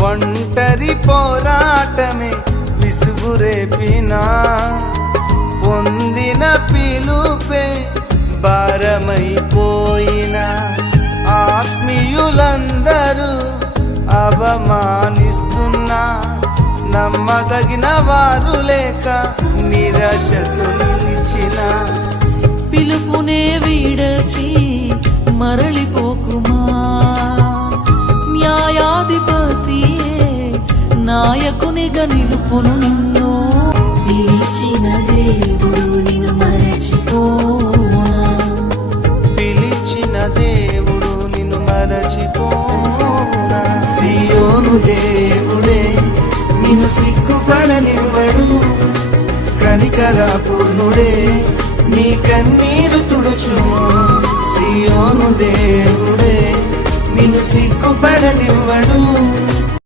ఒంటరి పోరాటమే విసుగురేపినా పొందిన పిలుపే భారమైపోయినా ఆత్మీయులందరూ అవమానిస్తున్నా నమ్మదగిన వారు లేక నిరాశతో నిలిచిన పిలుపునే విడచి మరలిపోకుమా న్యాయాధిపతియే నాయకునిగా నిలుపును నిన్ను పిలిచిన దేవుడు నిన్ను మరచిపోనా పిలిచిన దేవుడు నిన్ను మరచిపోనా సియోను దేవుడే నిన్ను సిగ్గుపడనివ్వడు కనికరపూర్ణుడే నీ కన్నీరు తుడుచుము సియోను దేవుడే నిన్ను సిగ్గుపడనివ్వడు